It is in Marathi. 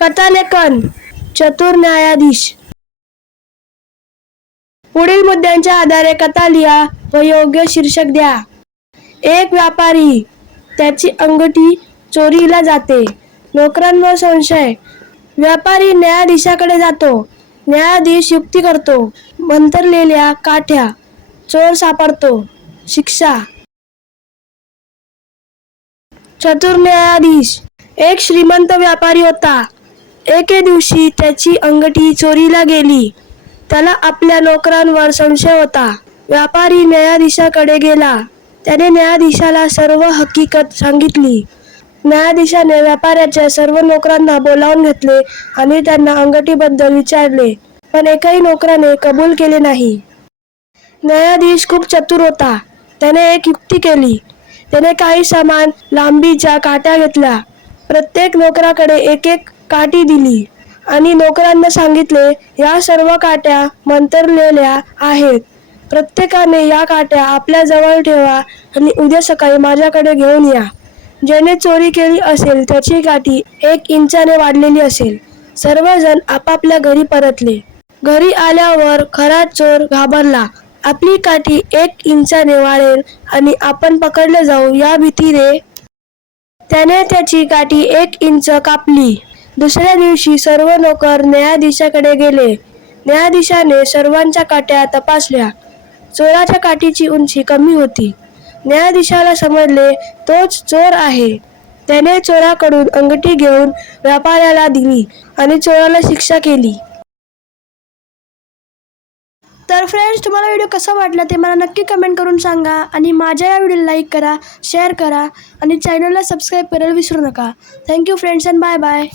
कथालेखन चतुर न्यायाधीश. पुढील मुद्द्यांच्या आधारे कथा लिहा व योग्य शीर्षक द्या. एक व्यापारी, त्याची अंगठी चोरीला जाते. नोकरांवर संशय. व्यापारी न्यायाधीशाकडे जातो. न्यायाधीश युक्ती करतो. मंतरलेल्या काठ्या. चोर सापडतो. शिक्षा. चतुर न्यायाधीश. एक श्रीमंत व्यापारी होता. एके दिवशी त्याची अंगठी चोरीला गेली. त्याला आपल्या नोकरांवर संशय होता. व्यापारी न्यायाधीशाकडे गेला. त्याने न्यायाधीशाला सर्व हकीकत सांगितली. न्यायाधीशाने व्यापाऱ्याच्या सर्व नोकरांना बोलावून घेतले आणि त्यांना अंगठीबद्दल विचारले, पण एकही नोकराने कबूल केले नाही. न्यायाधीश खूप चतुर होता. त्याने एक युक्ती केली. त्याने काही समान लांबीच्या काठ्या घेतल्या. प्रत्येक नोकराकडे एक एक काठी दिली आणि नोकरांना सांगितले, या सर्व काठ्या मंतरलेल्या आहेत. प्रत्येकाने या काठ्या आपल्या जवळ ठेवा आणि उद्या सकाळी माझ्याकडे घेऊन या. ज्याने चोरी केली असेल त्याची काठी 1 इंचाने वाढलेली असेल. सर्वजण आपापल्या घरी परतले. घरी आल्यावर खरा चोर घाबरला. आपली काठी 1 इंचाने वाढेल आणि आपण पकडले जाऊ या भीतीने त्याने त्याची काठी 1 इंच कापली. दुसऱ्या दिवशी सर्व नोकर न्यायाधीशाकडे गेले. न्यायाधीशाने सर्वांच्या काठ्या तपासल्या. चोराच्या काठीची उंची कमी होती. न्यायाधीशाला समजले तोच चोर आहे. त्याने चोराकडून अंगठी घेऊन व्यापाऱ्याला दिली आणि चोराला शिक्षा केली. तर फ्रेंड्स, तुम्हाला व्हिडिओ कसा वाटला ते मला नक्की कमेंट करून सांगा आणि माझ्या या व्हिडिओला लाईक करा, शेअर करा आणि चॅनलला सबस्क्राईब करायला विसरू नका. Thank you friends and bye bye.